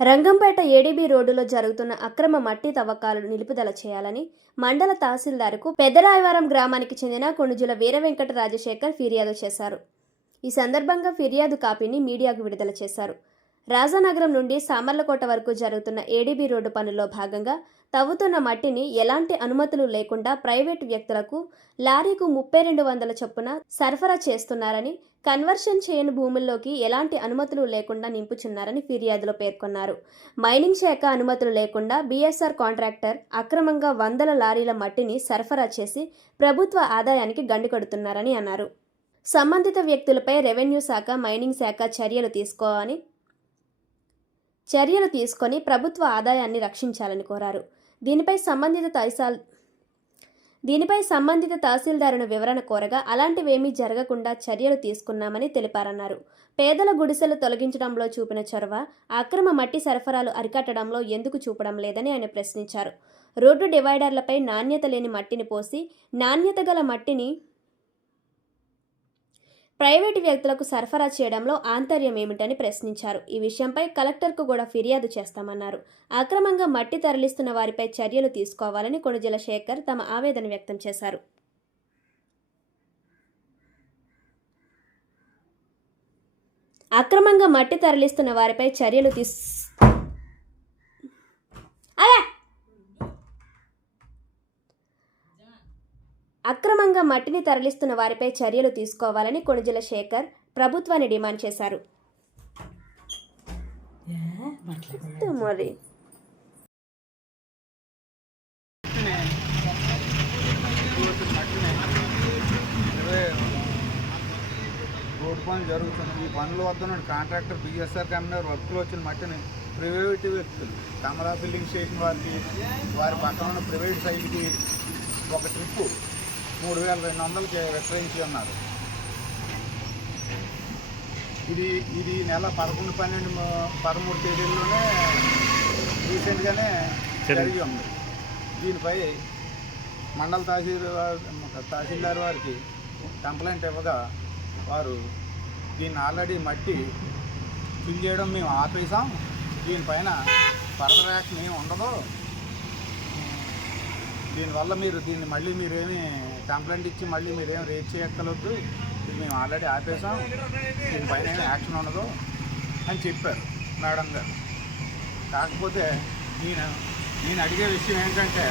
Rangampeta ADB రోడ్డులో జరుగుతున్న అక్రమ మట్టి తవ్వకాలు నిలుపుదల చేయాలని మండల తహసీల్దార్కు పెద్దరాయవరం గ్రామానికి చెందిన కొణుజుల వీరవెంకట రాజశేఖర్ ఫిర్యాదు చేశారు. ఈ సందర్భంగా ఫిర్యాదు కాపీని మీడియాకు విడుదల చేశారు. రాజానగరం నుండి సామర్లకోట వరకు జరుగుతున్న ఏడీబీ రోడ్డు పనుల్లో భాగంగా తవ్వుతున్న మట్టిని ఎలాంటి అనుమతులు లేకుండా ప్రైవేటు వ్యక్తులకు లారీకు ముప్పై రెండు వందల చొప్పున సరఫరా చేస్తున్నారని కన్వర్షన్ చేయని భూముల్లోకి ఎలాంటి అనుమతులు లేకుండా నింపుచున్నారని ఫిర్యాదులో పేర్కొన్నారు. మైనింగ్ శాఖ అనుమతులు లేకుండా బీఎస్ఆర్ కాంట్రాక్టర్ అక్రమంగా వందల లారీల మట్టిని సరఫరా చేసి ప్రభుత్వ ఆదాయానికి గండికొడుతున్నారని అన్నారు. సంబంధిత వ్యక్తులపై రెవెన్యూ శాఖ మైనింగ్ శాఖ చర్యలు తీసుకోవాలని చర్యలు తీసుకొని ప్రభుత్వ ఆదాయాన్ని రక్షించాలని కోరారు. దీనిపై సంబంధిత తహసీల్ దీనిపై సంబంధిత తహసీల్దారును వివరణ కోరగా అలాంటివేమీ జరగకుండా చర్యలు తీసుకున్నామని తెలిపారన్నారు. పేదల గుడిసెలు తొలగించడంలో చూపిన చొరవ అక్రమ మట్టి సరఫరాలు అరికట్టడంలో ఎందుకు చూపడం లేదని ఆయన ప్రశ్నించారు. రోడ్డు డివైడర్లపై నాణ్యత లేని మట్టిని పోసి నాణ్యత గల మట్టిని ప్రైవేటు వ్యక్తులకు సరఫరా చేయడంలో ఆంతర్యం ఏమిటని ప్రశ్నించారు. ఈ విషయంపై కలెక్టర్కు కూడా ఫిర్యాదు చేస్తామన్నారు. అక్రమంగా మట్టి తరలిస్తున్న వారిపై చర్యలు తీసుకోవాలని కొణుజల శేఖర్ తమ ఆవేదన వ్యక్తం చేశారు. అక్రమంగా మట్టి తరలిస్తున్న వారిపై చర్యలు తీసు అలా అక్రమంగా మట్టిని తరలిస్తున్న వారిపై చర్యలు తీసుకోవాలని కొణిజల శేఖర్ ప్రభుత్వాన్ని డిమాండ్ చేశారు. మరి రోడ్డు పనులు జరుగుతున్నాయి ఈ పనులు వద్ద కాంట్రాక్టర్ బిఎస్ఆర్ కంపెనీ వర్క్లో వచ్చిన మట్టిని ప్రైవేట్ వ్యక్తులు కమలా ఫిల్లింగ్ స్టేషన్ వారికి వారి పక్కన ఉన్న ప్రైవేట్ సైట్కి ఒక ట్రిప్పు మూడు వేల రెండు వందలకి విక్రయించి ఉన్నారు ఇది ఇది నెల పదకొండు పన్నెండు పదమూడు తేదీల్లోనే రీసెంట్గానే జరిగి ఉంది. దీనిపై మండల తహసీల్దార్ తహసీల్దార్ వారికి కంప్లైంట్ ఇవ్వగా వారు దీన్ని ఆల్రెడీ మట్టి ఫిల్ చేయడం మేము ఆపేసాం దీనిపైన ఫర్దర్ యాక్షన్ ఏమి ఉండదు. దీనివల్ల మీరు దీన్ని మళ్ళీ మీరేమి కంప్లైంట్ ఇచ్చి మళ్ళీ మీరేం రేట్ చేయక్కలొద్దు ఇది మేము ఆల్రెడీ ఆపేసాం. దీనిపైన ఏమి యాక్షన్ ఉండదు అని చెప్పారు మేడం గారు. కాకపోతే నేను నేను అడిగే విషయం ఏంటంటే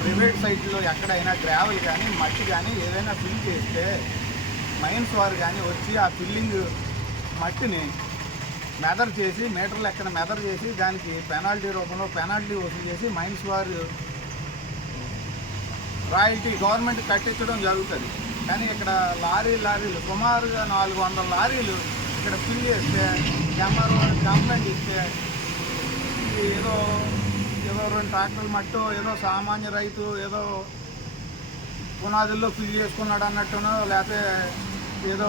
ప్రైవేట్ సైట్లో ఎక్కడైనా గ్రావెల్ కానీ మట్టి కానీ ఏదైనా ఫిల్ చేస్తే మైన్స్ వారు కానీ వచ్చి ఆ ఫిల్లింగ్ మట్టిని మెదర్ చేసి మీటర్ లెక్కన మెదర్ చేసి దానికి పెనాల్టీ రూపంలో పెనాల్టీ వసూలు చేసి మైన్స్ వారు రాయల్టీ గవర్నమెంట్ కట్టించడం జరుగుతుంది. కానీ ఇక్కడ లారీ లారీలు సుమారుగా నాలుగు వందల లారీలు ఇక్కడ ఫిల్ చేస్తే ఎంఆర్ఓ కంప్లైంట్ ఇస్తే ఏదో ఏదో రెండు ట్రాక్టర్లు మట్టో ఏదో సామాన్య రైతు ఏదో పునాదుల్లో ఫిల్ చేసుకున్నాడు అన్నట్టునో లేకపోతే ఏదో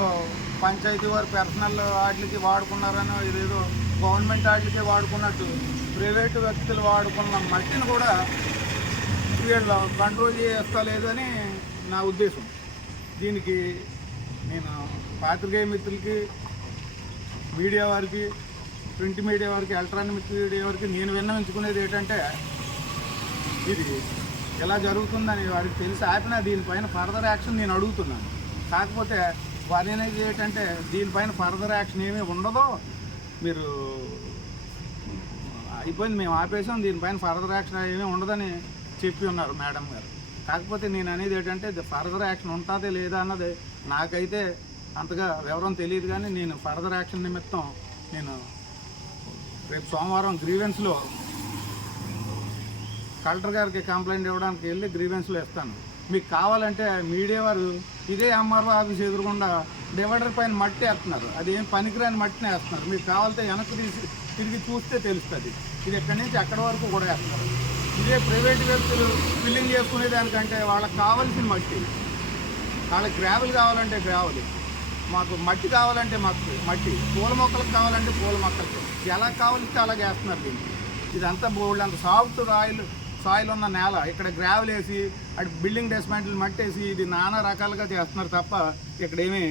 పంచాయతీ వారి పర్సనల్ వాటికి వాడుకున్నారనో ఇదేదో గవర్నమెంట్ వాటికి వాడుకున్నట్టు ప్రైవేటు వ్యక్తులు వాడుకున్న మట్టిని కూడా వీళ్ళు కంట్రోల్ చేస్తలేదని నా ఉద్దేశం. దీనికి నేను పాత్రికేయ మిత్రులకి మీడియా వారికి ప్రింట్ మీడియా వారికి ఎలక్ట్రానిక్ మీడియా వారికి నేను విన్నవించుకునేది ఏంటంటే ఇది ఎలా జరుగుతుందని వారికి తెలిసి ఆపినా దీనిపైన ఫర్దర్ యాక్షన్ నేను అడుగుతున్నాను. కాకపోతే వారు అనేది ఏంటంటే దీనిపైన ఫర్దర్ యాక్షన్ ఏమీ ఉండదో మీరు అయిపోయింది మేము ఆపేసాం దీనిపైన ఫర్దర్ యాక్షన్ ఏమీ ఉండదని చెప్పి ఉన్నారు మేడం గారు. కాకపోతే నేను అనేది ఏంటంటే ఫర్దర్ యాక్షన్ ఉంటుందే లేదా అన్నది నాకైతే అంతగా వివరం తెలియదు కానీ నేను ఫర్దర్ యాక్షన్ నిమిత్తం నేను రేపు సోమవారం గ్రీవెన్స్లో కలెక్టర్ గారికి కంప్లైంట్ ఇవ్వడానికి వెళ్ళి గ్రీవెన్స్లో ఇస్తాను. మీకు కావాలంటే మీడియా వారు ఇదే ఎంఆర్ఓ ఆఫీస్ ఎదురుకుండా డివైడర్ పైన మట్టి వేస్తున్నారు. అది ఏం పనికిరాని మట్టిని వేస్తున్నారు. మీకు కావాలంటే వెనక్కి తీసి తిరిగి చూస్తే తెలుస్తుంది. ఇది ఎక్కడి నుంచి అక్కడి వరకు కూడా వేస్తున్నారు. ఇదే ప్రైవేట్ వ్యక్తులు ఫిల్లింగ్ చేసుకునే దానికంటే వాళ్ళకి కావాల్సిన మట్టి. వాళ్ళకి గ్రావెల్ కావాలంటే గ్రావెల్ మాకు మట్టి కావాలంటే మాకు మట్టి. పూల మొక్కలకు కావాలంటే పూల మొక్కలకు. ఎలా కావాలంటే అలా చేస్తున్నారు దీన్ని. ఇదంతా బోల్డ్ అంత సాఫ్ట్ రాయిల్ సాయిల్ ఉన్న నేల. ఇక్కడ గ్రావెల్ వేసి అటు బిల్డింగ్ డిస్మాంటిల్ మట్టి వేసి ఇది నానా రకాలుగా చేస్తున్నారు తప్ప ఇక్కడేమీ